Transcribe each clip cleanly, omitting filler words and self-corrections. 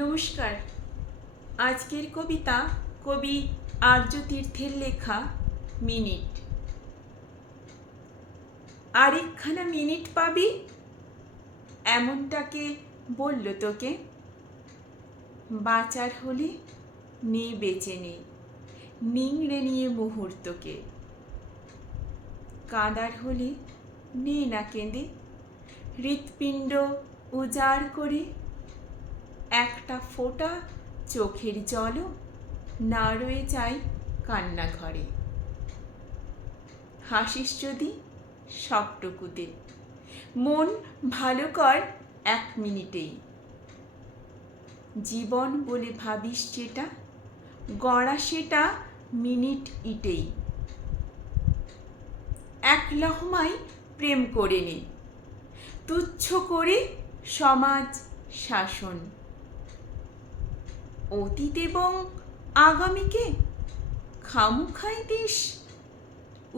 নমস্কার। আজকের কবিতা কবি আর্য তীর্থের লেখা মিনিট। আরেকখানা মিনিট পাবি, এমনটাকে বলল তোকে। বাঁচার হলে নে বেঁচে নে, নিংড়ে নিয়ে মুহূর্তকে। কাঁদার হলে নে না কেঁদে, হৃৎপিণ্ড উজাড় করে। একটা ফোঁটা চোখের জলও না রয়ে যায় কান্নাঘরে। হাসিস যদি সবটুকুতে, মন ভালো কর 1 মিনিটেই। জীবন বলে ভাবিস যেটা, গড়া সেটা মিনিট ইটেই। এক লহমায় প্রেম করে নে, তুচ্ছ করে সমাজ শাসন। অতীত এবং আগামীকে খামোখাই দিস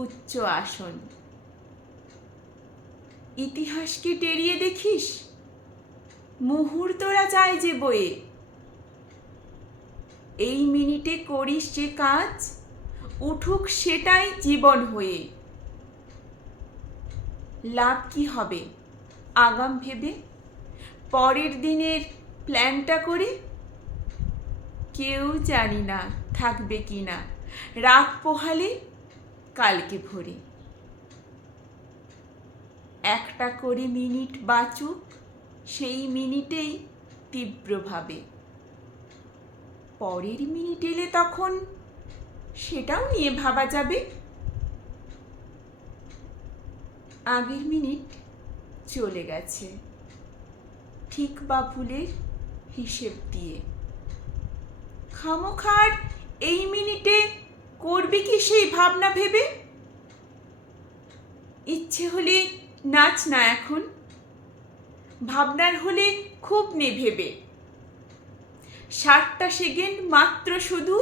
উচ্চ আসন। ইতিহাসকে টেরিয়ে দেখিস, মুহূর্তরা যায় যে বয়ে। এই মিনিটে করিস যে কাজ, উঠুক সেটাই জীবন হয়ে। লাভ কি হবে আগাম ভেবে, পরের দিনের প্ল্যানটা করে? কেউ জানি না থাকবে কি না রাত পোহালে কালকে ভোরে। একটা করে মিনিট বাঁচুক সেই মিনিটেই তীব্রভাবে। পরের মিনিট এলে তখন সেটাও নিয়ে ভাবা যাবে। আগের মিনিট চলে গেছে ঠিক বা ভুলের হিসেব দিয়ে। খামোখার এই মিনিটে করবি কি সেই ভাবনা ভেবে? ইচ্ছে হলে নাচ না এখন, ভাবনার হলে খুব নে ভেবে। 60টা সেকেন্ড মাত্র শুধু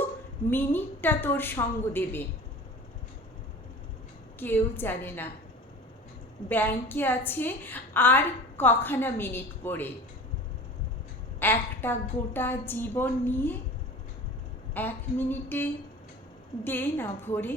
মিনিটটা তোর সঙ্গ দেবে। কেউ জানে না ব্যাংকে আছে আর কখানা মিনিট পড়ে। একটা গোটা জীবন নিয়ে 1 মিনিটে দে না ভরে।